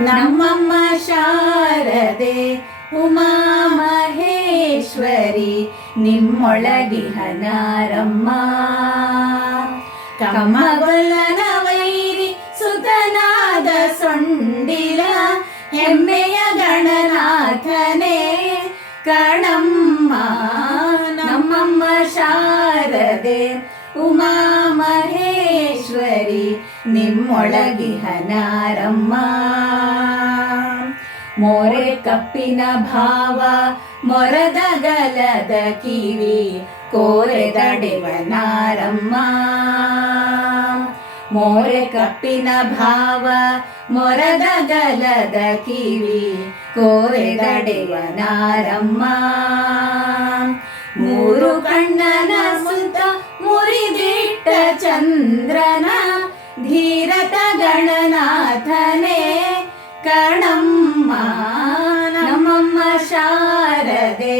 ನಮ್ಮಮ್ಮ ಶಾರದೆ ಉಮಾ ಮಹೇಶ್ವರಿ ನಿಮ್ಮೊಳಗಿಹನಾರಮ್ಮ. ಕಮ್ಮಗೊಲ್ಲನ ವೈರಿ ಸುತನಾದ ಸೊಂಡಿಲ ಹೆಮ್ಮೆಯ ಗಣನಾಥನೇ ಕಣಮ್ಮ. ನಮ್ಮಮ್ಮ ಶಾರದೆ ಉಮಾ ಮಹೇಶ್ವರಿ ನಿಮ್ಮೊಳಗಿಹನಾರಮ್ಮ. ಮೋರೆ ಕಪ್ಪಿನ ಭಾವ ಮೊರದ ಗಲದ ಕಿವಿ ಕೋರೆದಡೆವನಾರಮ್ಮ. ಮೋರೆ ಕಪ್ಪಿನ ಭಾವ ಮೊರದ ಗಲದ ಕಿವಿ ಕೋರೆದಡೆವನಾರಮ್ಮ. ಮೂರು ಕಣ್ಣನ ಸುತ್ತ ಮುರಿದಿಟ್ಟ ಚಂದ್ರನ ಧೀರತ ಗಣನಾಥನೇ ಕಣಮ್ಮ. ನಮ್ಮಮ್ಮ ಶಾರದೆ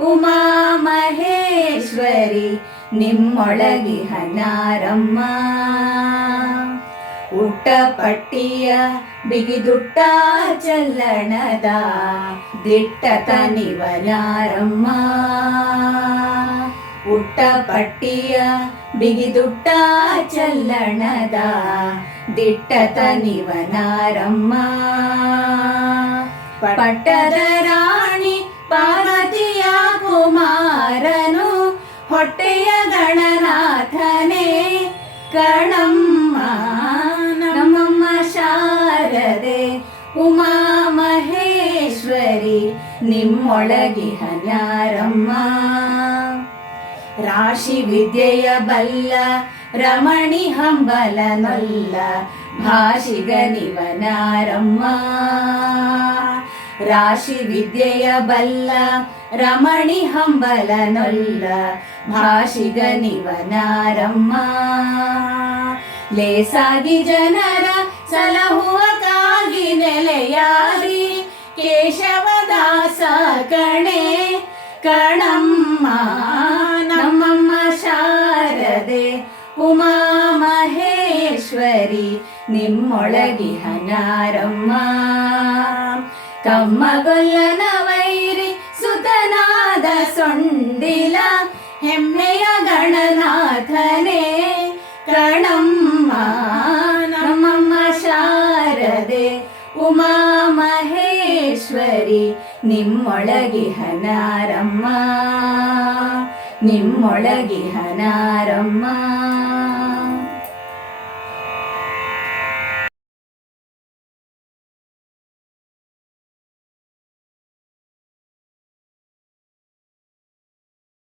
ಉಮಾ ಮಹೇಶ್ವರಿ ನಿಮ್ಮೊಳಗಿಹನಾರಮ್ಮ. ಉಟ್ಟಪಟ್ಟಿಯ ಬಿಗಿದುಟ್ಟ ಚಲ್ಲಣದ ದಿಟ್ಟತ ನಿವನಾರಮ್ಮ. ಉಟ್ಟಪಟ್ಟಿಯ ಬಿಗಿದುಟ್ಟ ಚಲ್ಲಣದ ದಿಟ್ಟತ ನಿವನಾರಮ್ಮ. ಪಟ್ಟದ ರಾಣಿ ಪಾರ್ವತಿಯ ಕುಮಾರನು ಹೊಟ್ಟೆಯ ಗಣನಾಥನೇ ಕಣಮ್ಮ. ನಮ್ಮಮ್ಮ ಶಾರದೆ ಉಮಾ ಮಹೇಶ್ವರಿ ನಿಮ್ಮೊಳಗಿಹನಾರಮ್ಮ. ರಾಶಿ ವಿದ್ಯೆಯ ಬಲ್ಲ ರಮಣಿ ಹಂಬಲನೊಲ್ಲ ಭಾಷಿಗನಿವನಾರಮ್ಮ. ರಾಶಿ ವಿದ್ಯೆಯ ಬಲ್ಲ ರಮಣಿ ಹಂಬಲನೊಲ್ಲ ಭಾಷಿಗನಿವನಾರಮ್ಮ. ಲೇಸಾಗಿ ಜನರ ಸಲಹುವ ಕಾಗಿ ನೆಲೆಯಾರಿ ಕೇಶವದಾಸ ಕಣೆ ಕಣಮ್ಮ. ನಮ್ಮಮ್ಮ ಶಾರದೆ ಉಮಾ ಮಹೇಶ್ವರಿ ನಿಮ್ಮೊಳಗಿಹನಾರಮ್ಮ. ಕಮ್ಮಗೊಲ್ಲನ ವೈರಿ ಸುತನಾದ ಸೊಂಡಿಲ ಹೆಮ್ಮೆಯ ಗಣನಾಥನೇ ಕಣಮ್ಮ. ನಮ್ಮಮ್ಮ ಶಾರದೆ ಉಮಾ ಮಹೇಶ್ವರಿ ನಿಮ್ಮೊಳಗಿಹನಾರಮ್ಮ. ನಿಮ್ಮೊಳಗಿಹನಾರಮ್ಮ.